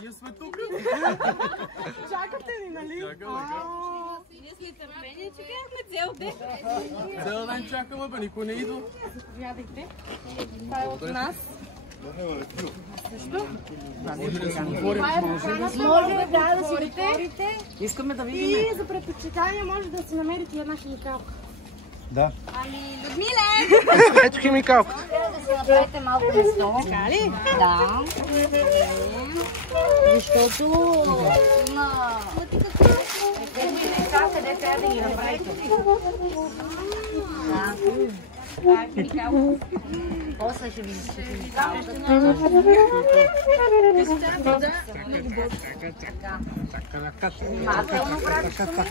Ние сме тук. Чакате ни, нали? Ние сме търпени, чакахме цял ден. Цял ден чакаме, бе, никой не идва. Заповядайте. Това е от нас. Също? Може да си говорим. Може да си говорите. Искаме да видим. И за предпочитания може да си намерите една химикалка. Да. Ами, Людмиле! Ето химикалката. Трябва да си направите малко место. Така ли? Да. Защото има... Тези неща, къде трябва да ги направите. Да. Това е химикалка. После ще ви химикалката. Внимателно, братчето ми.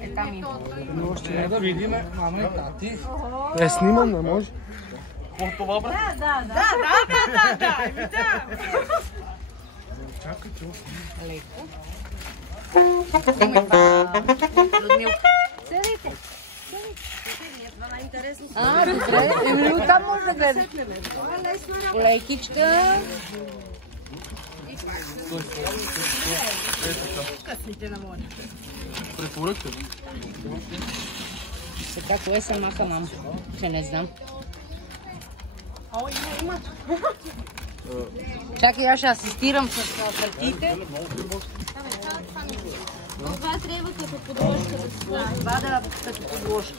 Е, там има. Но още не да видим, мама и тати. Снимам, не може. Какво това, брат? Да. Чакайте, Леко. Има това, Людмилка. Седите. Това най-интересно. Добре. Еми, оттам може да гледаш. Лекичка. Късните на море. Препоръка. Сега кое се маха, мам? Че не знам. Има. Чакай, аз ще асистирам с хартиите. Това трябва като подложка да се сложи. Това да като подложка.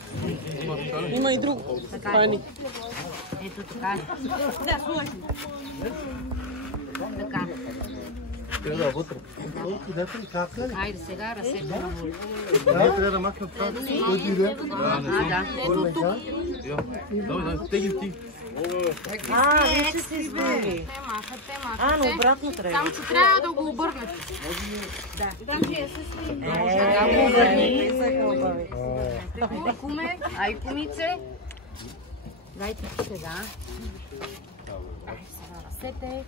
Има и друго. Така е. Ето така е. Да, сложи. Така. Трябва да вътре. Айде сега ръцете на воля. Трябва да махнат това. Да. Ето тук. Давай, теги ти. Вече се избили. Те махат. Но обратно трябва. Само, че трябва да го обърнете. Да, че е с Сега го обърни. Куме, ай кумице. Дайте сега. сете.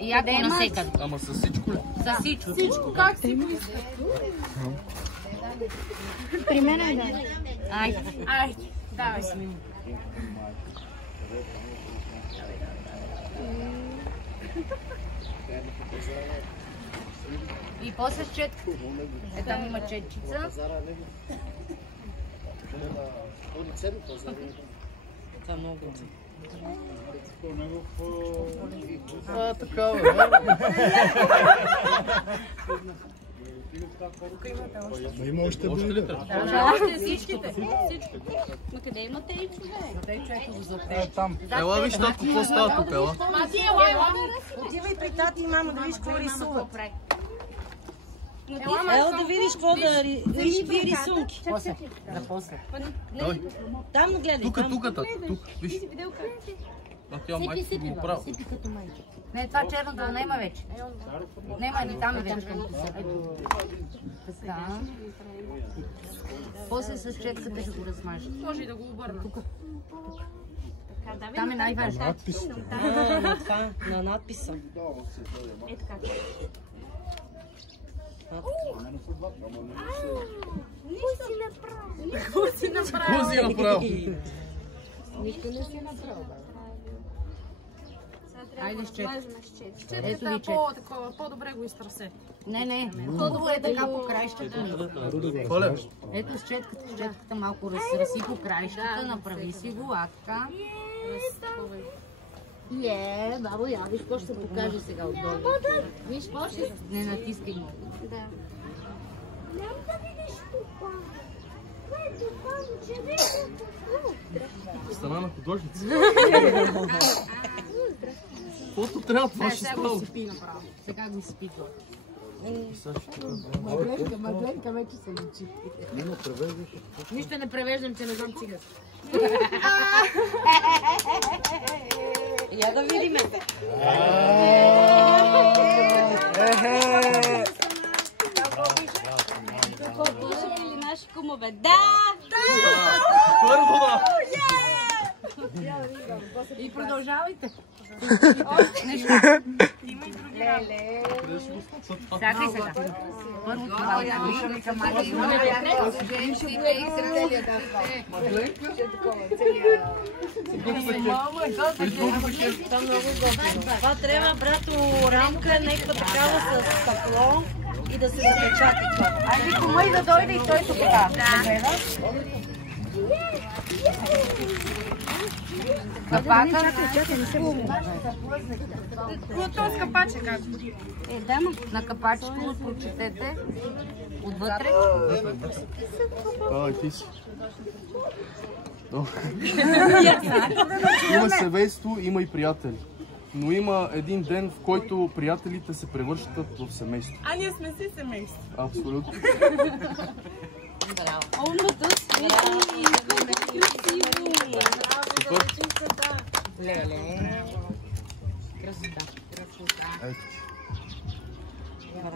И яко насекат. Ама с всичко ли? За всичко. Всичко как си го искате? При мен е да. Айде. Давай. И после с четка. Е, там има четчица. Това много. Такава. Има още бъде. Още всичките. Ма къде имате и човек? Там. Ела виж татко, какво става тук, ела? Отивай при тати и мама да видиш какво рисуват. Ела Да видиш какво да виж рисунки. После. За после. Давай. Там гледай. Тук, татко, тук. Виж. А тя майка си го прави. Не, това черното нема вече. Нема ни там вече. Така. После с четката ще го размажа. Може и да го обърна. Тук. Там е най-важно. Надпис. Това на надписа. Е така. Какво си направил? Какво си направил? Нищо не си направил. Айде с четка. Четката е по-добре го изтрасе. Не. Хубаво е така по краищата ми. Коля. Ето с четката малко разси по краищата, направи си го, а така. Бабо, я виж какво ще се покаже сега отдолу. Виж какво ще... Не натискай. Да. Няма да видиш това. Което казва, че виждате. Стана на художница. Каквото трябва, това ще става. Сега го изпитва. Мадленка вече се личи. Нищо не превеждам, че не знам цигански. Я да видим. Какво пишат ли наши кумове? Да! Първо да! И продължавайте. Леле. Чакай сега. Първо това е към Маги. Това трябва, брато, рамка, някаква такава с стъкло и да се запечати това. Айде, кума и да дойде и той тук. Капака. Готов с капаче, как? На капачето прочетете отвътре. Ти си. Има семейство, има и приятели. Но има един ден, в който приятелите се превръщат в семейство. А ние сме си семейство. Абсолютно.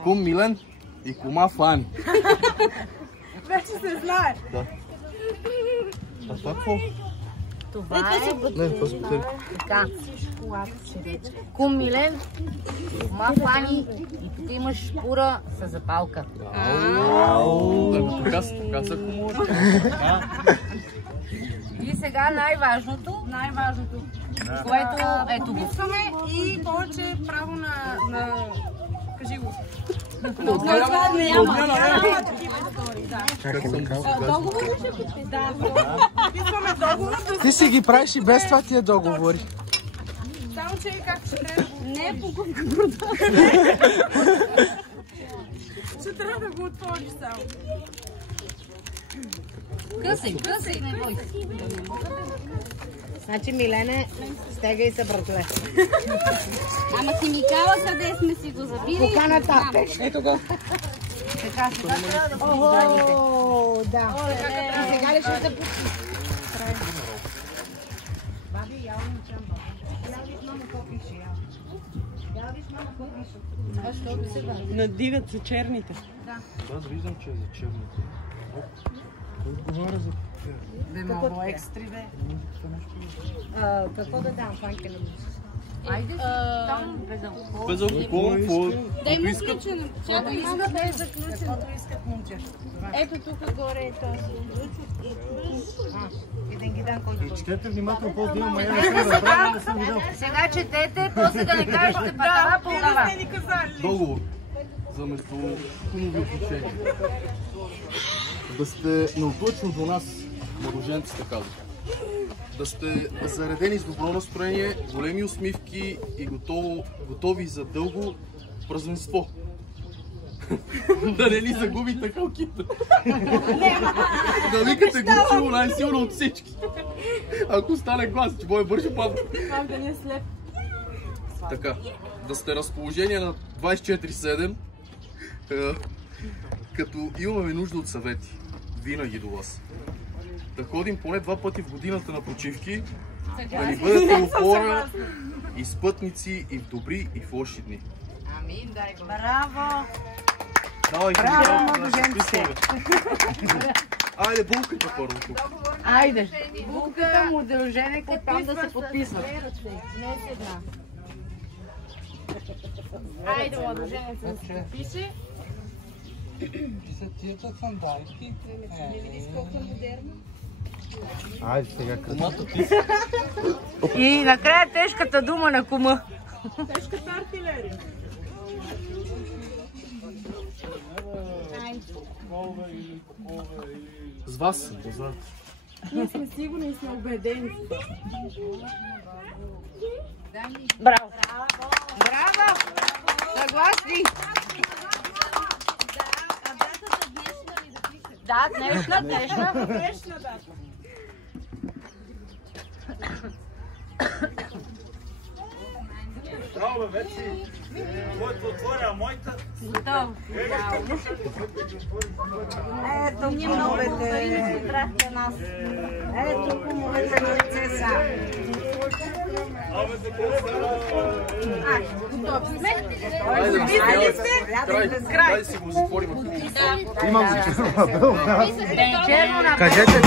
Кум Милен и кума Фани. Вече се знае. Да. А това какво? Това е Не, това са бутели. така. Кум Милен, кума Фани и тук имаш шпура с запалка. Така са кумове. И сега най-важното, което ето го. Искаме и повече право на... Кажи го. Искаме договор. Ти си ги правиш и без това тия договори. Само че как ще трябва да го... Не е покупка. Ще трябва да го отвориш само. Късай, не бой. Значи, Милене, стегай се, братле. Ама химикала къде сме си го забили? Поканата. Ето го. Така, сега трябва да го О, да. Сега ли ще се пусти? Баби, я умчам. Я виж, мамо, какво пише. Я виж, мамо, какво пише. Надигат се черните. Аз виждам, че е за черните. Кой говоря за Много екстри, бе. Какво да дам, Фанке на мусус? Айде, там без алкохол. без алкохол, какво искат? Чакай, иска да е заключен. Каквото искат момче. Ето тук горе е този. Един ги дам, който... Четете внимателно, по да има мая. Сега четете, после да не кажете патава по глава. Договор за междукумови отношения. Да сте неотлъчно до нас, младоженците казват. Да сте заредени с добро настроение, големи усмивки и готови за дълго празненство. Да не ли загубите калките? Да викате Гучило най-силно от всички. Ако стане глас, че бой бърже падна. Как да не е след. Така, да сте разположение на 24/7, като имаме нужда от съвети. Винаги до вас. Да ходим поне 2 пъти в годината на почивки, да ни бъдете опора и спътници и в добри и в лоши дни. Амин, дай го. Браво! Давай, Браво, младоженците! Айде, булката първо тук. Айде. Булката, младоженеца, там да се подписват. Не с една. Айде, младоженец да се подпише. Ти са тия сандалки. Айде сега където ти. И накрая тежката дума на кума. Тежката артилерия. С вас съм познат. Ние сме сигурни и сме убедени. Браво! Браво! Съгласни! Да, днешна. Грешна дата. Браво, бе, вече. Който отворя, а моята... Готово. Ето кумовете. Здравейте нас. Ето кумовете принцеса. Готови сме. Айде да се край да си го затворим. Имам го черно. Черно на Кажете.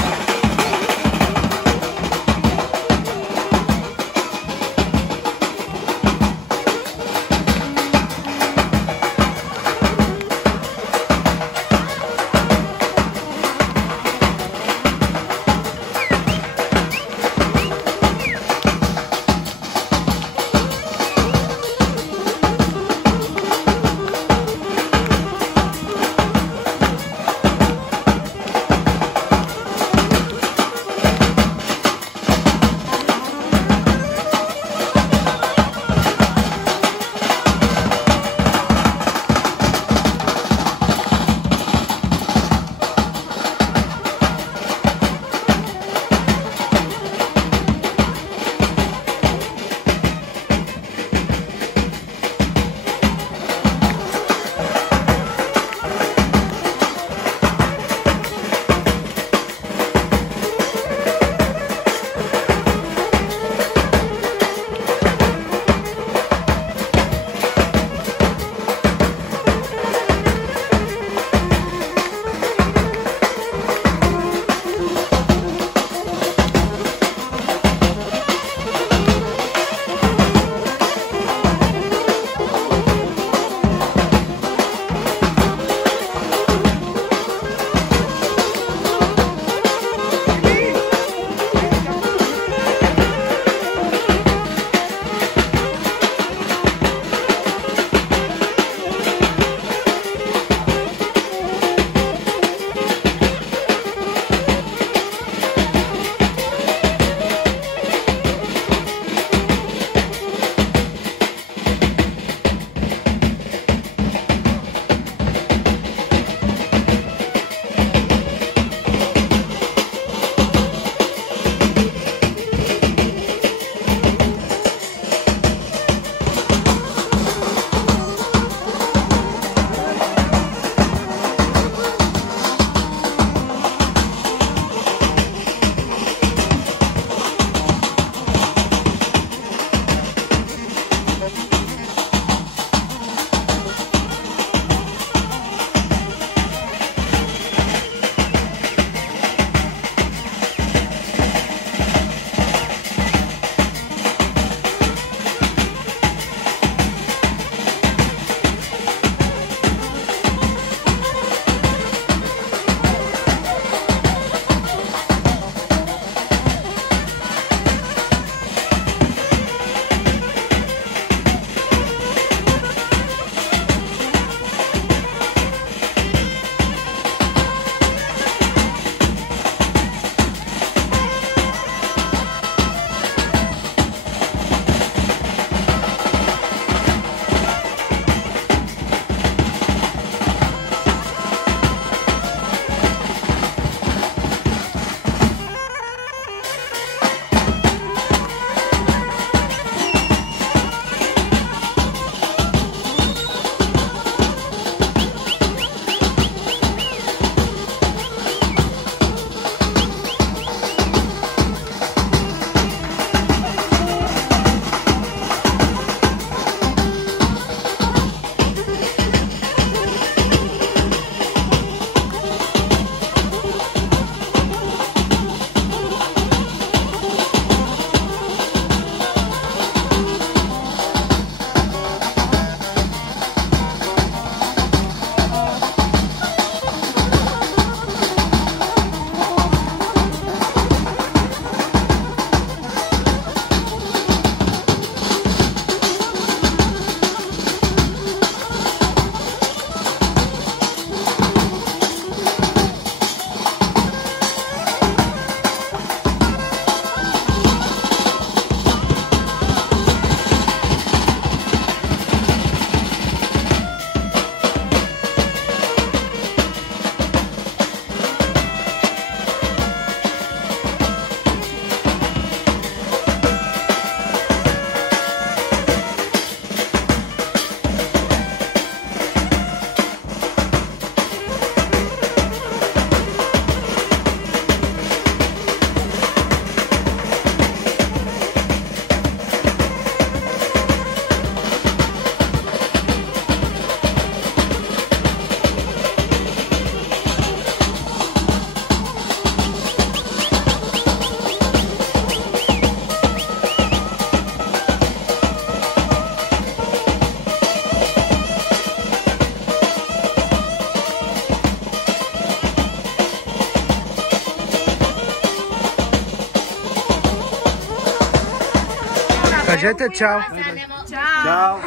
Кажете чао. Чао!